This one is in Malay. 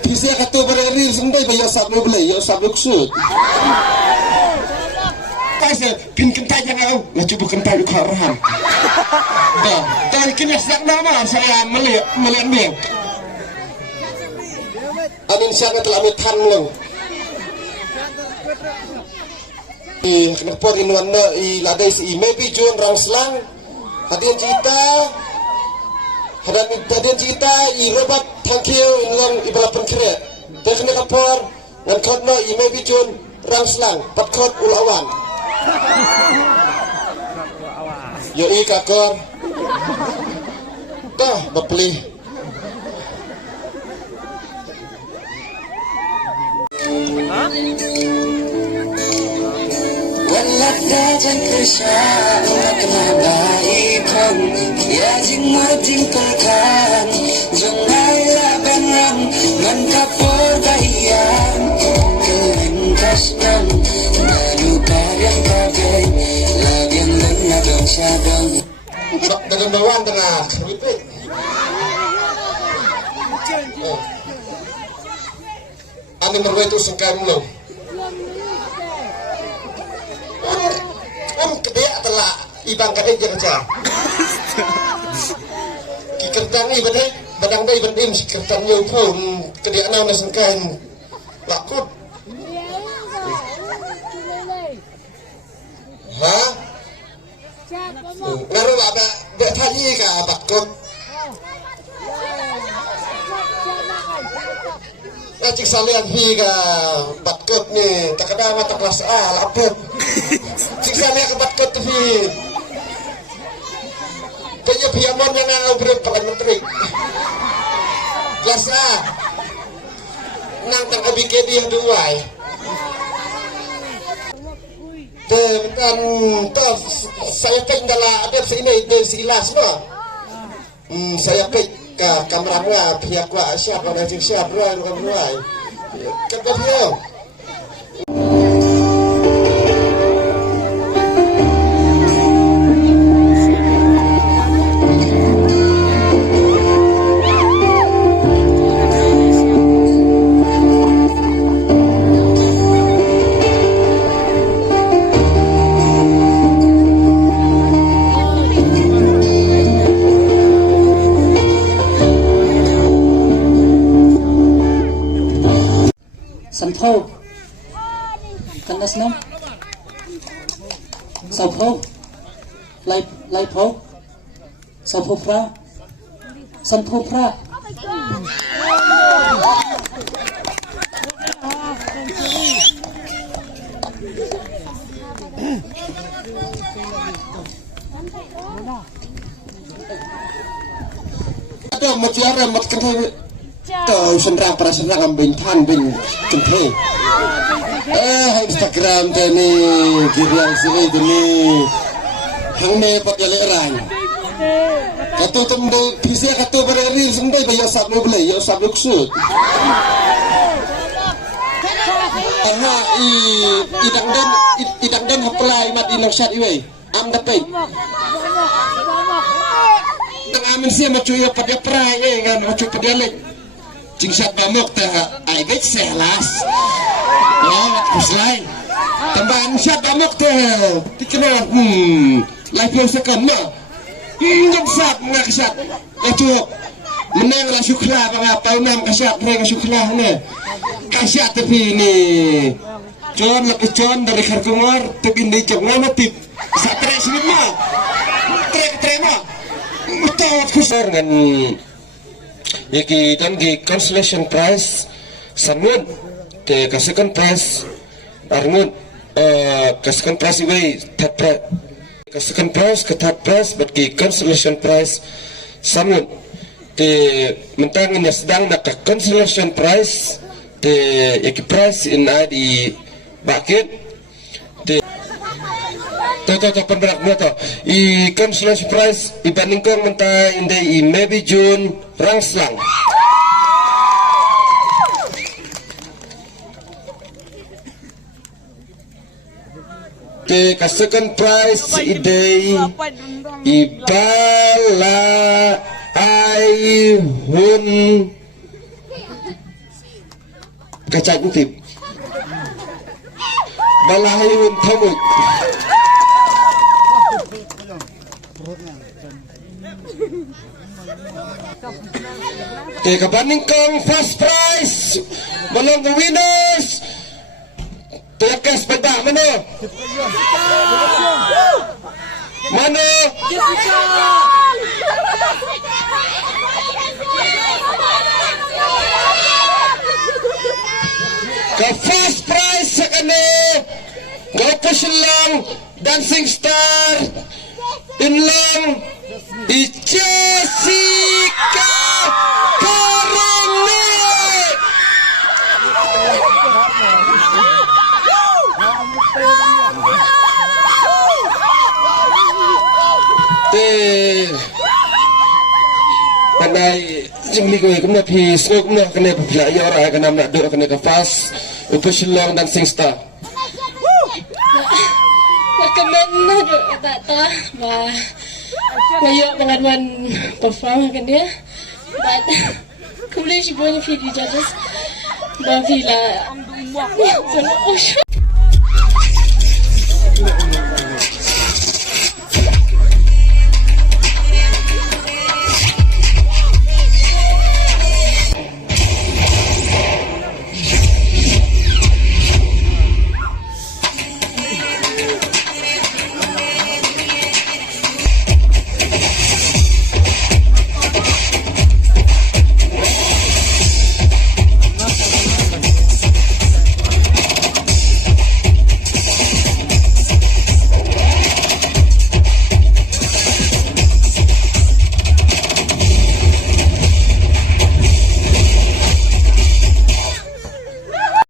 Bisa kata beri sendiri bayar sabuk beli, ya sabuk sud. Pasal pin kentai jangan nggak coba kentai di koran. Dah, dan kini sedang nama saya melihat dia. Amin siapa telah mitan lo. Kenapa rinuan ladai si maybe Jun Rangslang hadian cerita hadian cerita robot tangkil ilang ibalapan kira dia kena kapor dan kodno maybe Jun Rangslang patkot ulawan yoi kakor dah bapelih Waladajan kesya Umaknabai kong Kiajing muting kulkan Jungay laban ram Mankapor bayan Kelengkas nam Nalupa yang kabay Labian lena dong syadong Dengan bawang tengah Ripit Amin berwetu singkan lo Kedia telah ibang kadai jerja. Kikertang iban badang dai bandim kikertang yo pun kedia na nasangkan lakut. Ha? Ngaru ada tadi ka bakut. Cik salian higa bakut ni takada mata kelas A lapet. Cik salian ke bakut hi. Kaya piamon yang ngau beri Perdana Menteri. Kelas A. Nang tang abike dia duai. Dan saya tinggal ada sini di silas no. Saya ke kamera pihak gua siapa ada siapa ruai kata dia Thô Cắn đất nông Sao thô Lai thô Sao thô pra San thô pra Ada mutiara mat kenai Tau senrang para senrang ambing tan bing kentai Instagram tani kiriang sini tani hangme pakai lerang katu tembe bisa katu beri sendiri bayar sabuk beli ya sabuk sud aha idang dan apply mat inang syat iwe am dapat tang amin sia macuya pada prai kan macu pada lek jingsat bamuk teh ai bet selas ya kuslai tambahan syat bamuk teh dikenan live second mah ngemsak ngaksat itu menang la syukla bangapa unam kasyat mereka syukla ne kasyat tapi ini con lek con dari karkumar tepin di jengna matip satre sini mah trek mah utawat kusar ngan Yaki dan di consolation prize sanun te second prize arngun second prize iwe third prize second prize ke third prize but ki consolation prize sanun te mentang ini sedang nak consolation prize te yaki prize in di bakit te Toto penberak to I consolation prize ibandingkan mentah indai I maybe June Rangslang te second prize idai ibala ai hun kacang tip balahayun thamuk kabaning kong first prize balong the winners tugas beda mano ka first prize sa kano lang dancing star inlang di Jessica Karuni panay jingli ko kumna pis ko kumna kene pila ya ora kana nak do kene ka fast official long dancing star recommend na do kata ta ba ngayo pengaduan perform kan dia but kemudian si punya video judges ba pila